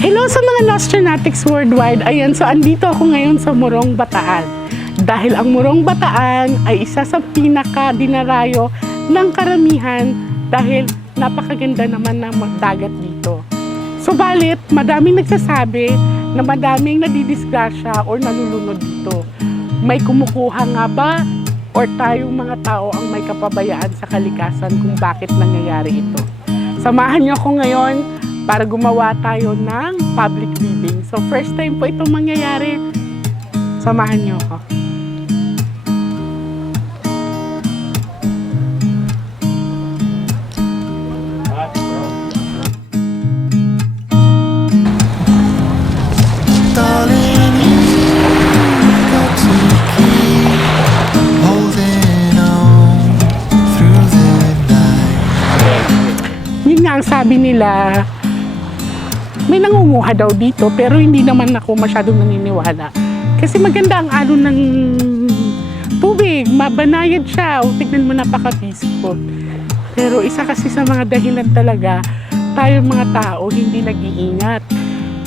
Hello sa mga Nostronatics worldwide. Ayan, so andito ako ngayon sa Morong Bataan. Dahil ang Morong Bataan ay isa sa pinaka-dinarayo ng karamihan dahil napakaganda naman ng dagat dito. Subalit, madaming nagsasabi na madaming nadidisgrasya or nalulunod dito. May kumukuha nga ba or tayong mga tao ang may kapabayaan sa kalikasan kung bakit nangyayari ito? Samahan niyo ako ngayon para gumawa tayo ng public reading. So first time po itong mangyayari. Samahan niyo ako. Yun nga ang sabi nila, may nangunguha daw dito pero hindi naman ako masyadong naniniwala. Kasi maganda ang alon ng tubig, mabanayad siya. O, tignan mo napaka-peaceful. Pero isa kasi sa mga dahilan talaga, tayo mga tao hindi nag-iingat.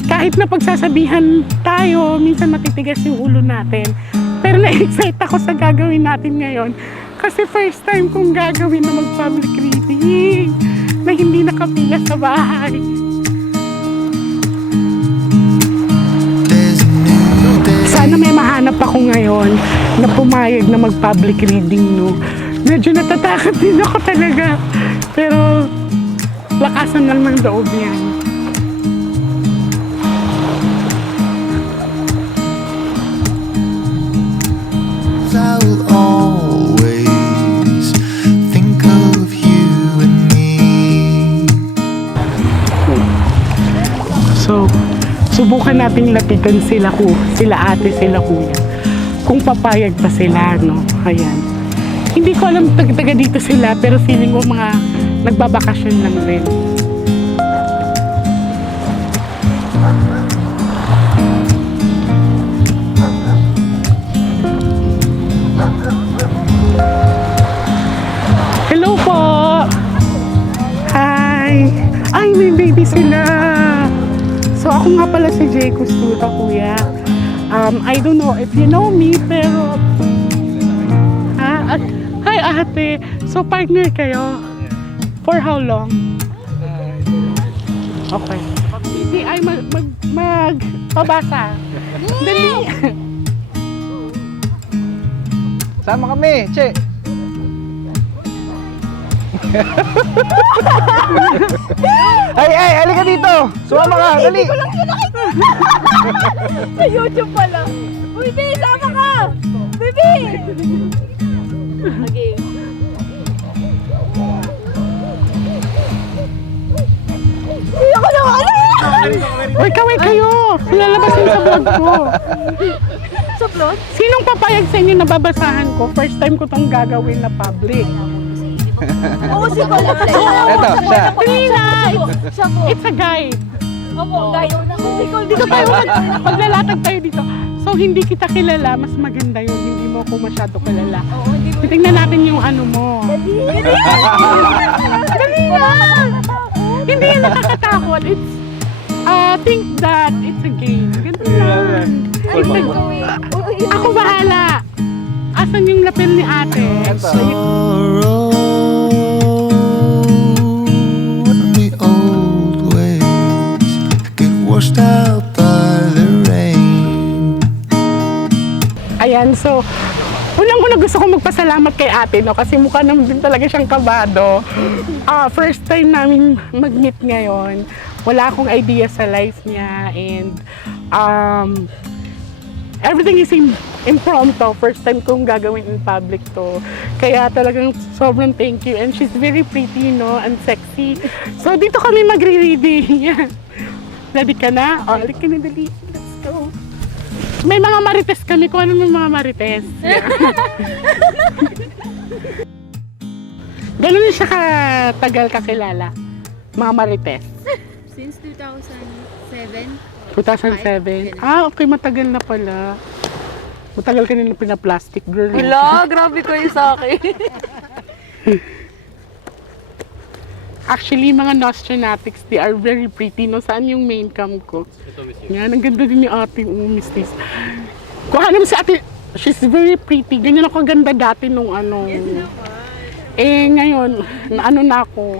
Kahit na pagsasabihan tayo, minsan matitigas yung ulo natin. Pero na-excite ako sa gagawin natin ngayon. Kasi first time kong gagawin na mag-public reading na hindi nakapila sa bahay. Sana may mahanap ako ngayon na pumayag na mag-public reading, no. Medyo natatakot din ako talaga. Pero lakasan lang ng loob yan. I will always think of you and me. So, subukan nating lapitan sila ko, sila ate, sila kuya. Kung papayag pa sila, no? Ayan. Hindi ko alam taga-taga dito sila, pero feeling ko mga nagbabakasyon lang rin. Ako nga pala si Jay Custuta, kuya. Um, I don't know if you know me, pero... Ah, at, hi ate! So partner kayo? For how long? Okay. Hindi ay mag, mag, mag pabasa. Dali! Sama kami, che. ay, ay, halika dito. Sumama ka, dali. Sa YouTube pala. Uy, Bi, sama ka! Bibi! Okay. Hindi ako na ano? Uy, kaway kayo! Lalabasin sa vlog ko. Sa plot? Sinong papayag sa inyo na babasahan ko? First time ko tong gagawin na public. Oo, si Paul. Eto, siya. Tina! Siya po. It's a guide. Opo, guys. Si Paul, Dito tayo mag, maglalatag tayo dito. So, hindi kita kilala. Mas maganda yun. Hindi mo ako masyado kilala. Oo, hindi mo. Titingnan natin yung ano mo. Dali na! Hindi yan nakakatakot. It's, uh, think that it's a game. Ganun lang. Ay, It's a- gagawin. Uy, Ako bahala. Asan yung lapel ni ate? Sorrow and the old ways get washed out by the rain. Ayan, so, unang-una gusto ko magpasalamat kay ate, no? Kasi mukha naman din talaga siyang kabado. Ah, first time namin mag-meet ngayon. Wala akong idea sa life niya and um, everything is im- impromptu. First time kong gagawin in public to. Kaya talagang sobrang thank you. And she's very pretty, no? And sexy. So, dito kami magre-reading. Ready ka na? O, oh, ka na dali. Let's go. May mga marites kami. Kung ano mga marites. Ganun siya katagal kakilala. Mga marites. Since 2007, 2007. Ah, okay. Matagal na pala. Matagal ka na pinaplastic, girl. Wala, grabe kayo sa akin. Actually, mga Nostranatics, they are very pretty. No? Saan yung main cam ko? Yan, ang ganda din ni ate, um, Miss Tis. Kung alam si ate, she's very pretty. Ganyan ako ganda dati nung ano. Eh, ngayon, na ano na ako,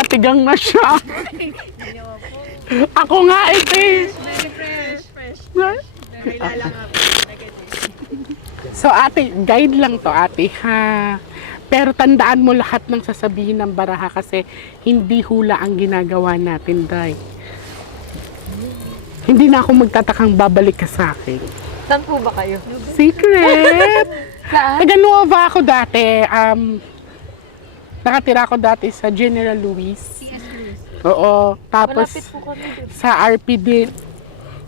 natigang na siya. ako nga, ite. So ate, guide lang to ate ha. Pero tandaan mo lahat ng sasabihin ng baraha kasi hindi hula ang ginagawa natin, Day. Hindi na ako magtatakang babalik ka sa akin. Saan po ba kayo? Secret! Saan? Taga ako dati. Um, nakatira ako dati sa General Luis. Oo. Tapos Malapit po kami sa RP din.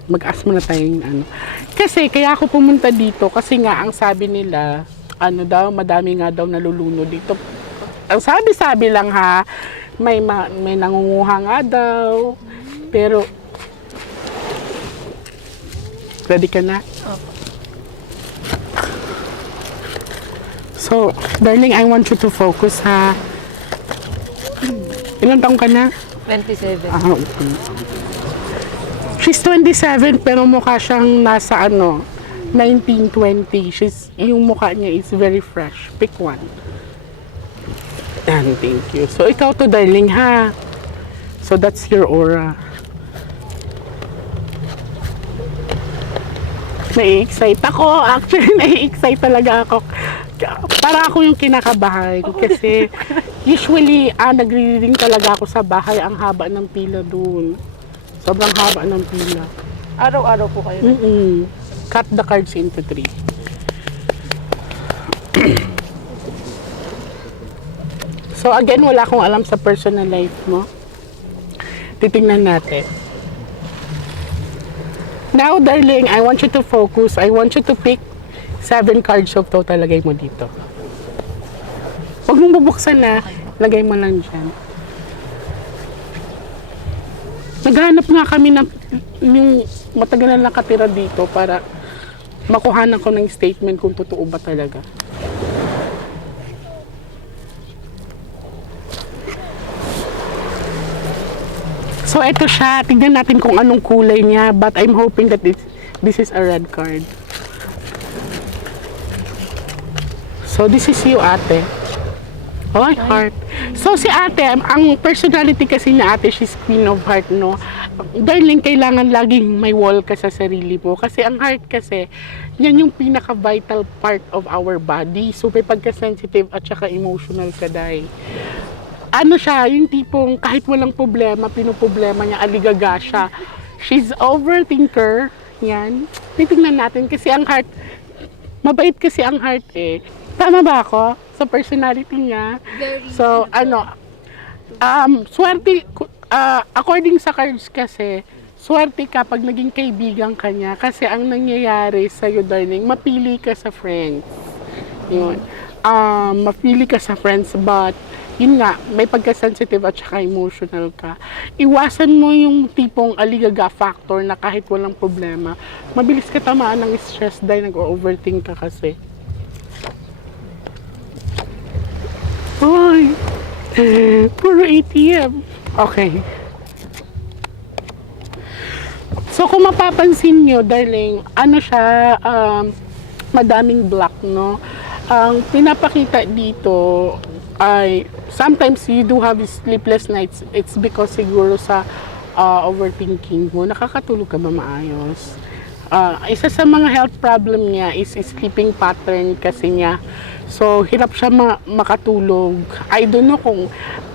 Mag-ask mo na tayong ano. Kasi kaya ako pumunta dito kasi nga ang sabi nila, ano daw, madami nga daw naluluno dito. Ang sabi-sabi lang ha, may ma- may nangunguha nga daw. Pero Ready ka na? So, darling, I want you to focus ha. Ilan taong ka na? 27. Ah, okay. She's 27 pero mukha siyang nasa ano, 1920. She's, yung mukha niya is very fresh. Pick one. And thank you. So ikaw to darling ha. So that's your aura. Nai-excite ako. Actually, nai-excite talaga ako. Para ako yung kinakabahan. Kasi usually, ah, nagre-reading talaga ako sa bahay. Ang haba ng pila dun. Sobrang haba ng pila. Araw-araw po kayo. Mm-mm. Cut the cards into three. so again, wala akong alam sa personal life mo. Titingnan natin. Now, darling, I want you to focus. I want you to pick seven cards of total. Lagay mo dito. Huwag mong bubuksan na. Lagay mo lang dyan. Naghanap nga kami ng yung matagal na nakatira dito para makuhanan ko ng statement kung totoo ba talaga. So eto siya, tignan natin kung anong kulay niya but I'm hoping that this, this is a red card. So this is you ate. Oh, heart. So si ate, ang personality kasi ni ate, she's queen of heart, no? Darling, kailangan laging may wall ka sa sarili mo. Kasi ang heart kasi, yan yung pinaka-vital part of our body. So may pagka-sensitive at saka emotional ka, day. Ano siya, yung tipong kahit walang problema, pinoproblema niya, aligaga siya. She's overthinker. Yan. Titingnan natin kasi ang heart, mabait kasi ang heart eh. Tama ba ako? Sa personality niya. Very So, ano, um, swerte, ah, according sa cards kasi, swerte ka pag naging kaibigan ka niya kasi ang nangyayari sa'yo, darling, mapili ka sa friends. Yun. Um, mapili ka sa friends, but, yun nga, may pagka-sensitive at saka emotional ka. Iwasan mo yung tipong aligaga factor na kahit walang problema, mabilis ka tamaan ng stress dahil nag-overthink ka kasi. Ay, puro ATM. Okay. So kung mapapansin nyo, darling, ano siya, um, madaming black, no? Ang pinapakita dito ay sometimes you do have sleepless nights. It's because siguro sa uh, overthinking mo, nakakatulog ka ba maayos? Ah, isa sa mga health problem niya is sleeping pattern kasi niya. So, hirap siya ma- makatulog. I don't know kung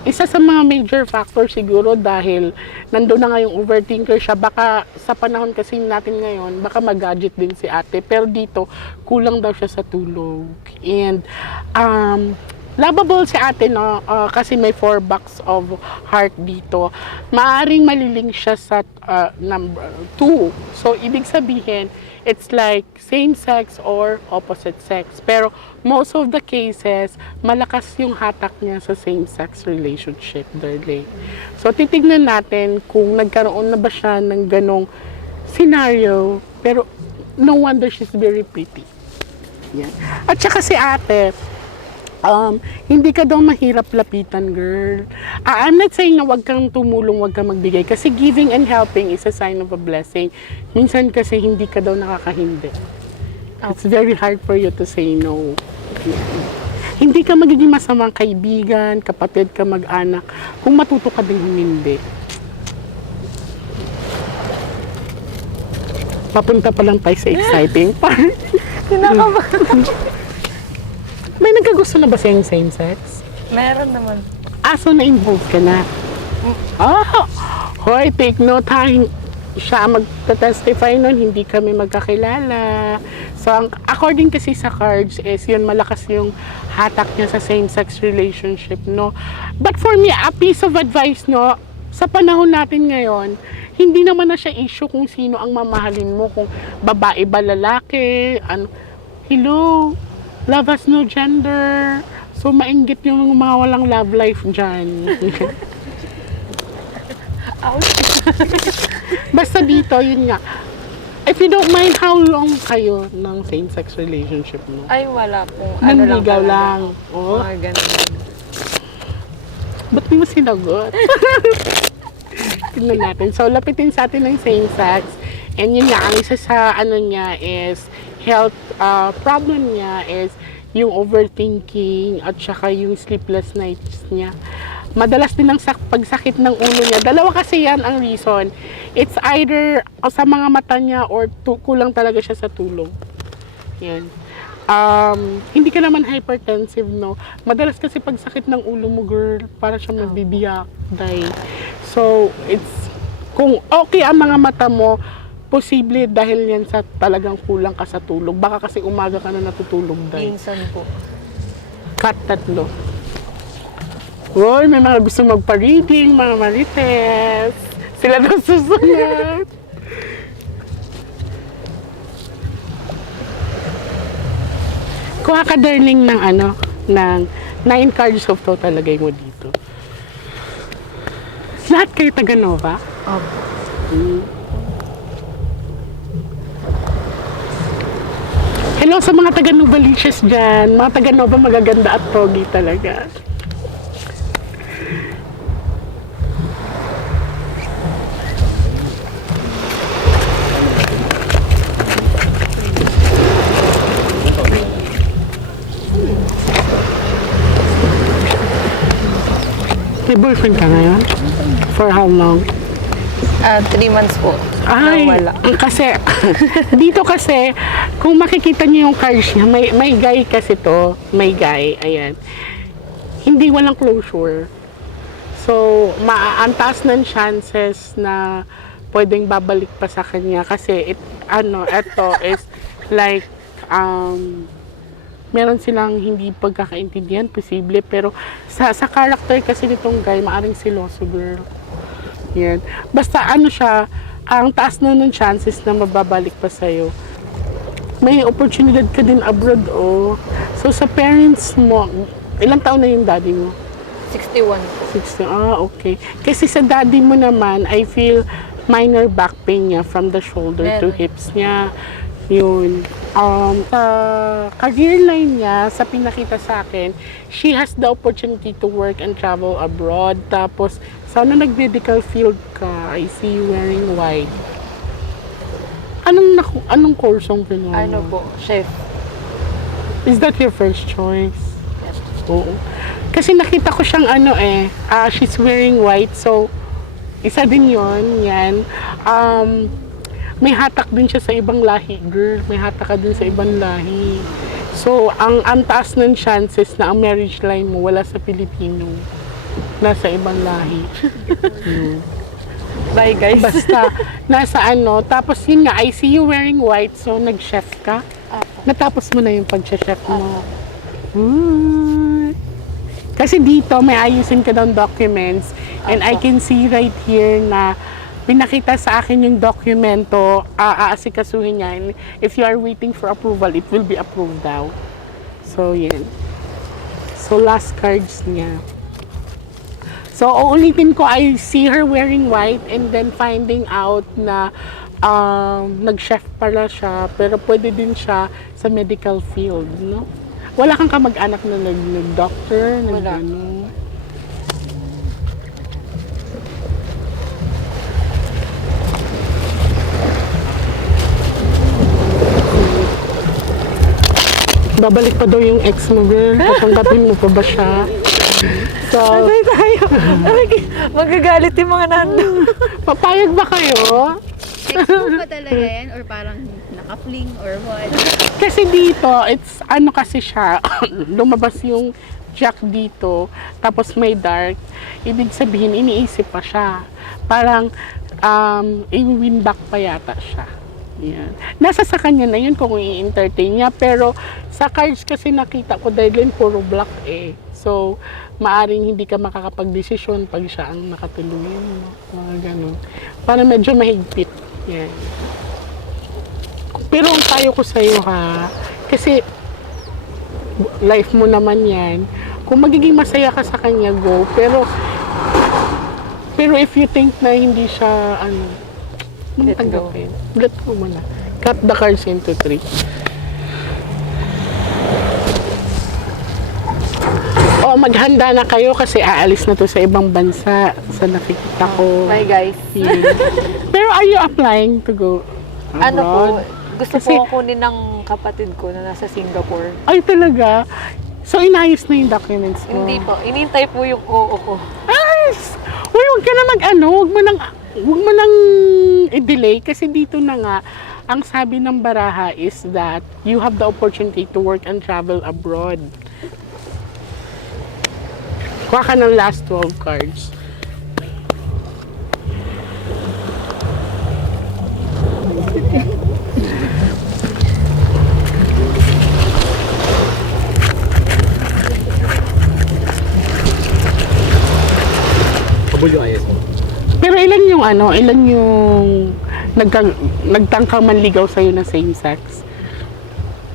isa sa mga major factor siguro dahil nandun na nga yung overthinker siya. Baka sa panahon kasi natin ngayon, baka mag-gadget din si ate. Pero dito, kulang daw siya sa tulog. And, um, Lovable si ate, no? Ah, kasi may four box of heart dito. Maaring maliling siya sa ah, number two. So, ibig sabihin, it's like same sex or opposite sex. Pero, most of the cases, malakas yung hatak niya sa same sex relationship, darling. So, titignan natin kung nagkaroon na ba siya ng ganong scenario. Pero, no wonder she's very pretty. Yan. At saka si ate, um, hindi ka daw mahirap lapitan, girl. Ah, I'm not saying na wag kang tumulong, wag kang magbigay. Kasi giving and helping is a sign of a blessing. Minsan kasi hindi ka daw nakakahindi. It's very hard for you to say no. Hindi ka magiging masamang kaibigan, kapatid ka, mag-anak, kung matuto ka din humindi. Papunta pa lang tayo sa exciting part. May nagkagusto na ba sa'yo same sex? Meron naman. Ah, so na-involve ka na? Ah, hoy, take note ha. Siya ang magta-testify nun, hindi kami magkakilala. So, ang, according kasi sa cards is yun, malakas yung hatak niya sa same-sex relationship, no? But for me, a piece of advice, no? Sa panahon natin ngayon, hindi naman na siya issue kung sino ang mamahalin mo, kung babae ba, lalaki, ano. Hello, love has no gender. So, mainggit yung mga walang love life dyan. Basta dito, yun nga. If you don't mind, how long kayo ng same-sex relationship mo? Ay, wala po. Ano lang Nanligaw talaga. lang. Oh, Mga ganun. ba't mo sinagot? Tignan natin. So, lapitin sa atin ng same-sex. And yun nga, ang isa sa ano niya is health uh, problem niya is yung overthinking at saka yung sleepless nights niya. Madalas din ang sak- pagsakit ng ulo niya. Dalawa kasi yan ang reason. It's either sa mga mata niya or kulang talaga siya sa tulog. Yan. Um, hindi ka naman hypertensive, no? Madalas kasi pagsakit ng ulo mo, girl, para siya mabibiyak, die. So, it's, kung okay ang mga mata mo, posible dahil yan sa talagang kulang ka sa tulog. Baka kasi umaga ka na natutulog, die. Minsan po. Cut tatlo. Uy, may mga gusto magpa-reading, mga marites. Sila daw susunod. Kuha ka, darling, ng ano, ng nine cards of total lagay mo dito. Lahat kayo taga-Nova? Opo. Hello sa mga taga-Novalicious dyan. Mga taga-Nova magaganda at pogi talaga. May boyfriend ka ngayon? For how long? Ah, three months po. Ay, Nawala. kasi, dito kasi, kung makikita niyo yung cards niya, may, may guy kasi to, may guy, ayan. Hindi walang closure. So, ma ang taas ng chances na pwedeng babalik pa sa kanya kasi it, ano, eto is like, um, meron silang hindi pagkakaintindihan, posible, pero sa, sa character kasi nitong guy, maaring siloso girl. Yan. Basta ano siya, ang taas na ng chances na mababalik pa sa'yo. May oportunidad ka din abroad, oh. So, sa parents mo, ilang taon na yung daddy mo? 61 po. 60. Ah, okay. Kasi sa daddy mo naman, I feel minor back pain niya from the shoulder to Meron. hips niya. Yun. Um, sa career line niya, sa pinakita sa akin, she has the opportunity to work and travel abroad. Tapos, sana nag-medical field ka. I see you wearing white. Anong, naku- anong course ang pinuha Ano mo? po, chef. Is that your first choice? Yes. Oo. Kasi nakita ko siyang ano eh, ah, she's wearing white, so isa din yon yan. Um, may hatak din siya sa ibang lahi, girl. May hatak ka din sa ibang lahi. So, ang, ang taas ng chances na ang marriage line mo wala sa Pilipino. Nasa ibang lahi. Bye, guys. Basta, nasa ano. Tapos yun nga, I see you wearing white, so nag-chef ka. Apo. Natapos mo na yung pag-chef mo. Hmm. Kasi dito, may ayusin ka ng documents. And I Apo. can see right here na pinakita sa akin yung dokumento, uh, aasikasuhin niya. And if you are waiting for approval, it will be approved daw. So, yan. So, last cards niya. So, uulitin ko, I see her wearing white and then finding out na um, nag-chef pala siya, pero pwede din siya sa medical field, no? Wala kang kamag-anak na nag, nag-doctor, nag Wala. ano? Babalik pa daw yung ex mo, girl. Tatanggapin mo pa ba siya? So, Ay, tayo. Ay, magagalit yung mga nando. papayag ba kayo? Ex mo ba talaga yan? Or parang naka-fling or what? Kasi dito, it's ano kasi siya, lumabas yung jack dito, tapos may dark. Ibig sabihin, iniisip pa siya. Parang, um, i-win back pa yata siya. Yan. Nasa sa kanya na yun kung i-entertain niya. Pero sa cards kasi nakita ko dahil din puro black eh. So, maaring hindi ka makakapag-desisyon pag siya ang nakatuluyan mo. Mga ganun. Para medyo mahigpit. Yan. Pero ang payo ko sa'yo ha, kasi life mo naman yan. Kung magiging masaya ka sa kanya, go. Pero, pero if you think na hindi siya, ano, Let tanggapin. Let go mo na. Cut the cards into three. O, maghanda na kayo kasi aalis na to sa ibang bansa sa nakikita ko. Bye guys. Yun. Pero are you applying to go Ano po, abroad? gusto Kasi- po kunin ng kapatid ko na nasa Singapore. Ay, talaga? So, inayos na yung documents mo? Hindi po, inintay po yung oo ko. Ay! Uy, huwag ka na mag-ano, huwag mo nang, huwag mo nang i-delay kasi dito na nga, ang sabi ng baraha is that you have the opportunity to work and travel abroad. Kuha ka ng last 12 cards. Pero ilan yung ano, ilan yung nagkang, nagtangkang manligaw sa'yo na same sex?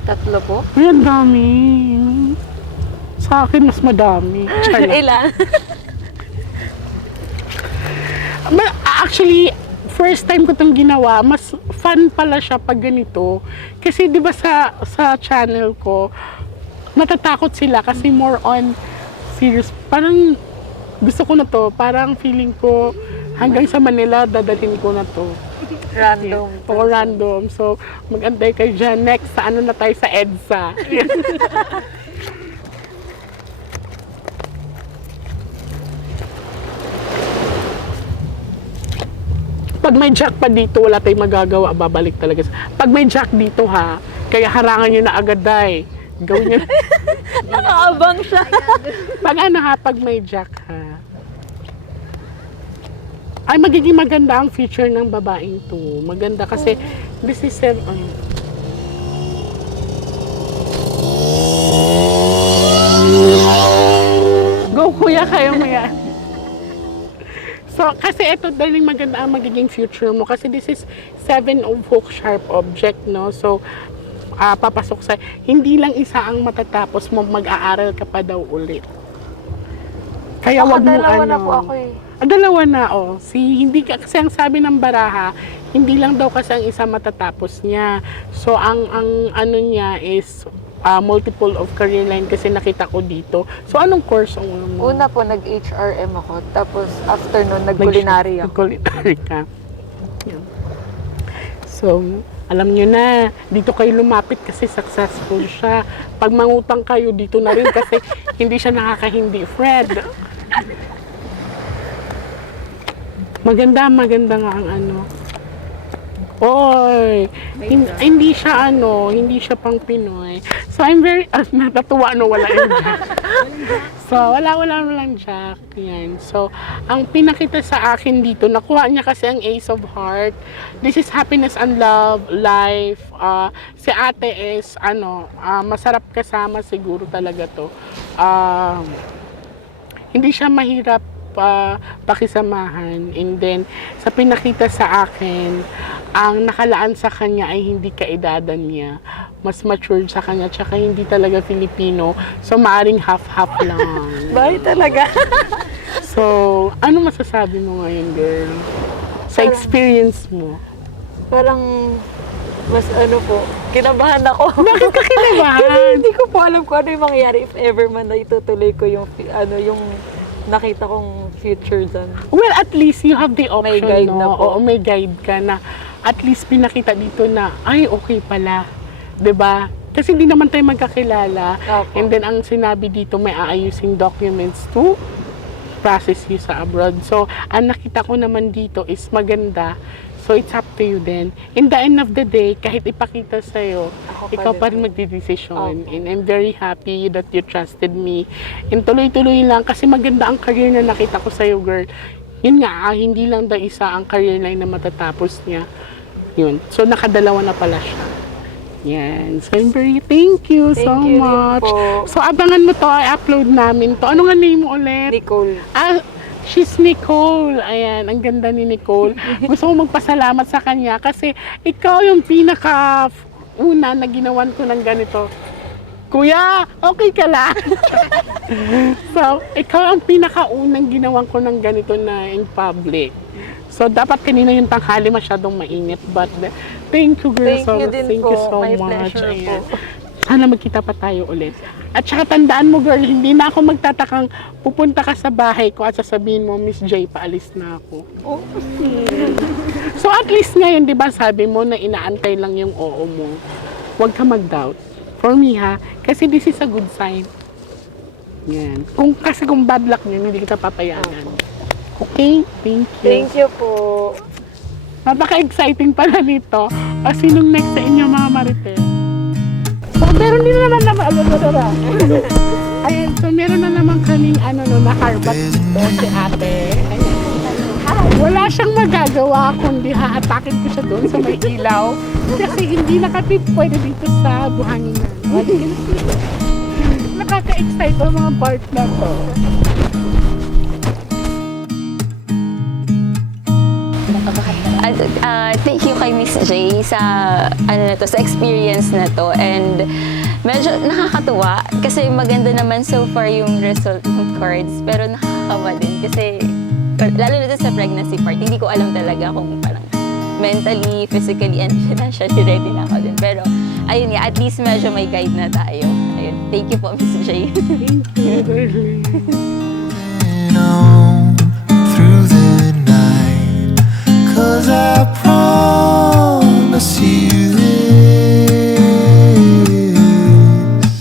Tatlo po? Ay, ang dami. Sa akin, mas madami. Ilan? But actually, first time ko itong ginawa, mas fun pala siya pag ganito. Kasi di ba sa, sa channel ko, natatakot sila kasi more on serious. Parang gusto ko na to. Parang feeling ko hanggang sa Manila, dadalhin ko na to. Random. Oo, random. So, mag-antay kayo dyan. Next, sa ano na tayo sa EDSA. Pag may jack pa dito, wala tayong magagawa. Babalik talaga. Pag may jack dito ha, kaya harangan nyo na agad day. Gawin nyo. Nakaabang siya. pag ano ha, pag may jack ha. Ay, magiging maganda ang future ng babaeng to. Maganda kasi this is seven. ano. Go kuya, kayo mo yan. So, kasi ito daling maganda ang magiging future mo. Kasi this is seven of hook sharp object, no? So, ah, papasok sa, hindi lang isa ang matatapos mo, mag-aaral ka pa daw ulit. Kaya wag mo ano. na po ako eh. Ah, dalawa na, oh. Si, hindi ka, kasi ang sabi ng baraha, hindi lang daw kasi ang isa matatapos niya. So, ang, ang ano niya is ah, multiple of career line kasi nakita ko dito. So, anong course ang mo? Una po, nag-HRM ako. Tapos, after nun, nag-culinary ako. Nag-culinary ka. So, alam nyo na, dito kayo lumapit kasi successful siya. Pag mangutang kayo, dito na rin kasi hindi siya nakakahindi. Fred, maganda, maganda nga ang ano. Oy, hin- hindi siya ano, hindi siya pang Pinoy. So I'm very, ah, natatuwa no, wala yung Jack. so wala, wala walang Jack. Yan. So, ang pinakita sa akin dito, nakuha niya kasi ang Ace of Heart. This is happiness and love, life. Ah, si ate is, ano, ah, masarap kasama siguro talaga to. Ah, hindi siya mahirap pa pakisamahan. And then sa pinakita sa akin ang nakalaan sa kanya ay hindi kaedadan niya. Mas matured sa kanya tsaka hindi talaga Filipino. So maaring half-half lang. Bye talaga. so ano masasabi mo ngayon girl? Sa experience mo? Parang, mas ano po, kinabahan ako. Bakit ka kinabahan? Kasi hindi ko po alam kung ano yung mangyayari if ever man na itutuloy ko yung, ano, yung nakita kong future dyan. Well, at least you have the option, May guide no? na po. Oo, may guide ka na at least pinakita dito na, ay, okay pala. ba? Kasi hindi naman tayo magkakilala. Opo. And then, ang sinabi dito, may aayusing documents to process you sa abroad. So, ang nakita ko naman dito is maganda. So, it's up to you then. In the end of the day, kahit ipakita sa'yo, Ako ikaw pa rin po. magdidesisyon. Opo. And I'm very happy that you trusted me. And tuloy-tuloy lang kasi maganda ang career na nakita ko sa'yo, girl. Yun nga, ah, hindi lang daw isa ang career line na matatapos niya. Yun. So, nakadalawa na pala siya. Yan. So, I'm very thank you so Thank you din much. po. So, abangan mo to. I-upload namin to. Ano nga name mo ulit? Nicole. Ah, she's Nicole. Ayan, ang ganda ni Nicole. Gusto ko magpasalamat sa kanya kasi ikaw yung pinaka una na ginawan ko ng ganito. Kuya, okay ka lang? so, ikaw ang pinakaunang ginawan ko ng ganito na in public. So, dapat kanina yung tanghali masyadong mainit. But, thank you, girl. Thank so, you din thank po. you so My much. pleasure Ayan. po. Sana magkita pa tayo ulit. At saka tandaan mo, girl, hindi na ako magtatakang pupunta ka sa bahay ko at sasabihin mo, Miss J, paalis na ako. Oh, So at least ngayon, di ba, sabi mo na inaantay lang yung oo mo. Huwag ka mag-doubt. For me, ha? Kasi this is a good sign. Yan. Kung, kasi kung bad luck yun, hindi kita papayagan. Okay? Thank you. Thank you po. Napaka-exciting pala nito. O sinong next sa inyo, mga Marites? So, meron din naman naman, na na Ayan, so meron na naman kaming ano no, na harbat dito si ate. Ayan. Wala siyang magagawa kundi haatakin ko siya doon sa may ilaw. Kasi hindi nakatip pwede dito sa buhanginan. Nakaka-excite ang mga part na to. At, ah, thank you kay Miss J sa ano na to, sa experience na to. And medyo nakakatuwa kasi maganda naman so far yung result ng cards pero nakakakawa din kasi lalo na sa pregnancy part hindi ko alam talaga kung parang mentally, physically and financially ready na ako din pero ayun nga at least medyo may guide na tayo. Ayun thank you po Miss J. Thank you. Cause I promise you this